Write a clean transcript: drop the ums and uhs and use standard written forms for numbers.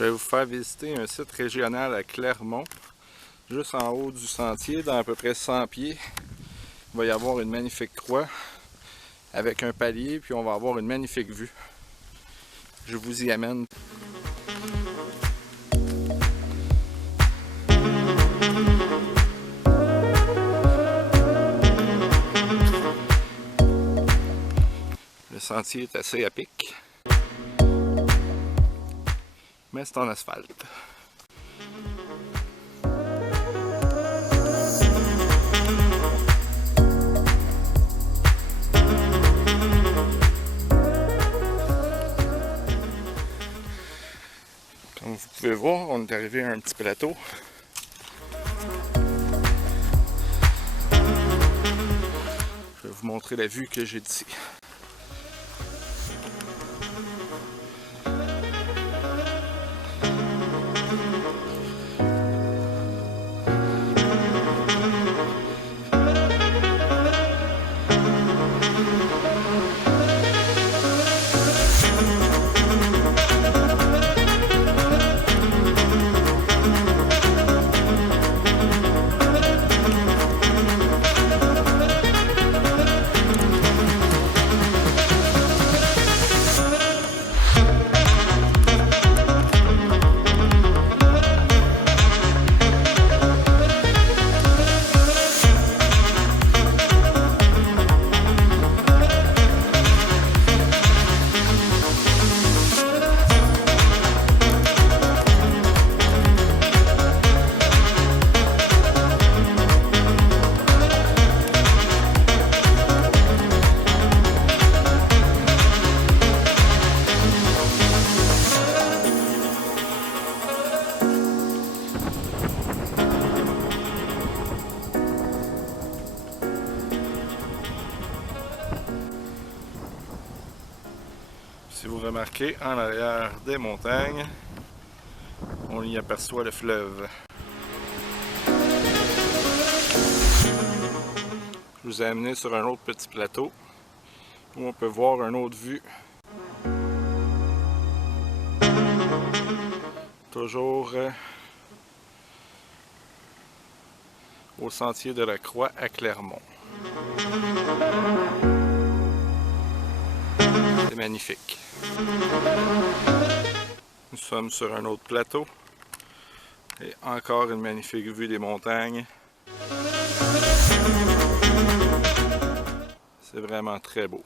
Je vais vous faire visiter un site régional à Clermont, juste en haut du sentier, dans à peu près 100 pieds. Il va y avoir une magnifique croix avec un palier, puis on va avoir une magnifique vue. Je vous y amène. Le sentier est assez à pic, mais c'est en asphalte. Comme vous pouvez voir, on est arrivé à un petit plateau. Je vais vous montrer la vue que j'ai d'ici. Si vous remarquez, en arrière des montagnes, on y aperçoit le fleuve. Je vous ai amené sur un autre petit plateau où on peut voir une autre vue. Toujours au sentier de la Croix à Clermont. C'est magnifique. Nous sommes sur un autre plateau et encore une magnifique vue des montagnes. C'est vraiment très beau.